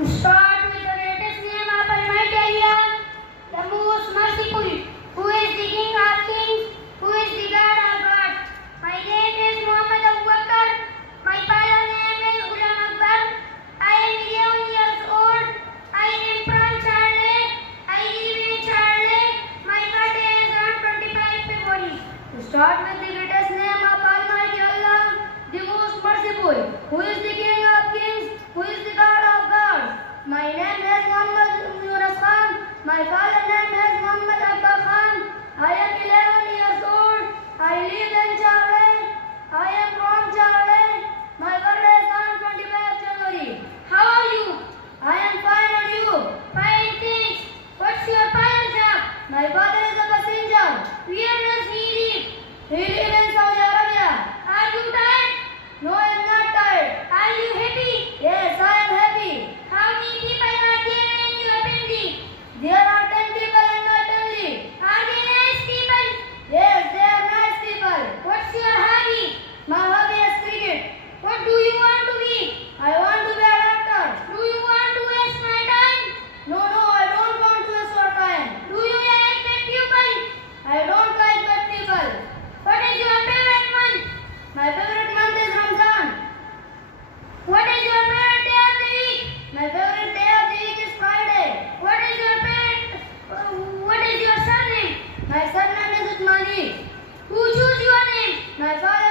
To start with the greatest name of Almighty Allah, the most merciful, who is the King of Kings, who is the God of gods. My name is Muhammad Abu Bakr. My father's name is Ghulam Akbar. I am 11 years old. I am from Charlotte. I live in Charlotte. My birthday is on 25 February. To start with the greatest name of Almighty Allah, the most merciful, who is the King of Kings, who is the God of gods. My name is Muhammad Yunus Khan. My father's name is Muhammad Abba Khan. I am 11 years old. I live in Charlotte. I am from Charlotte. My birthday is on 25 January. How are you? I am fine, and you? Fine, thanks. What's your father's job? My father is a passenger. Where does he live? He lives in Saudi Arabia. Are you tired? No, I am not tired. Are you happy? Yes, I am happy. How many people are there in your family? There are 10 people in my family. Are they nice people? Yes, they are nice people. What's your hobby? My hobby is cricket. What do you want to be? I want to be a doctor. Do you want to waste my time? No, I don't want to waste your time. Do you like bad people? I don't like bad people. What is your favorite month? My favorite month is Ramzan. What is your favorite day of the week? My favorite day of the week is Friday. What is your surname? My surname is Uthmani. Who chose your name? My father